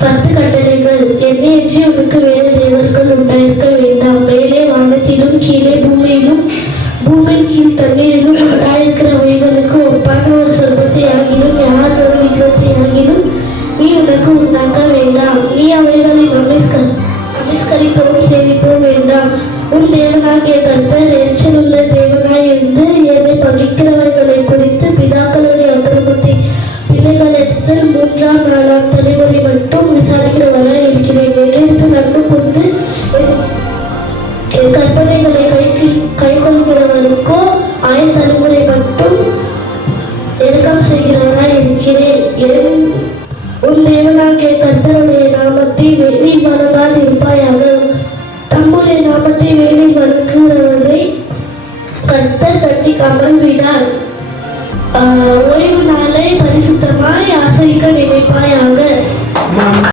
10 கட்டளைகள். என்னை அன்றி உனக்கு வேறு தேவர்கள் உண்டாயிருக்க வேண்டாம். மேலே வானத்திலும் கீழே பூமியிலும் பூமியின் கீழ் தண்ணீரிலும் உண்டாயிருக்கிறவைகளுக்கு ஒப்பான ஒரு சொர்க்கத்தை ஆகிலும் யாதொரு விக்கிரத்தை ஆகிலும் நீ உனக்கு உண்டாக்க வேண்டாம். நீ அவைகளை நமஸ்கரிக்கவும் சேவிக்கவும் வேண்டாம். உன் தேவனாகிய கர்த்தர் எரிச்சல் உள்ள தேவனாய் இருந்து என்னை பகைக்கிறவர்கள்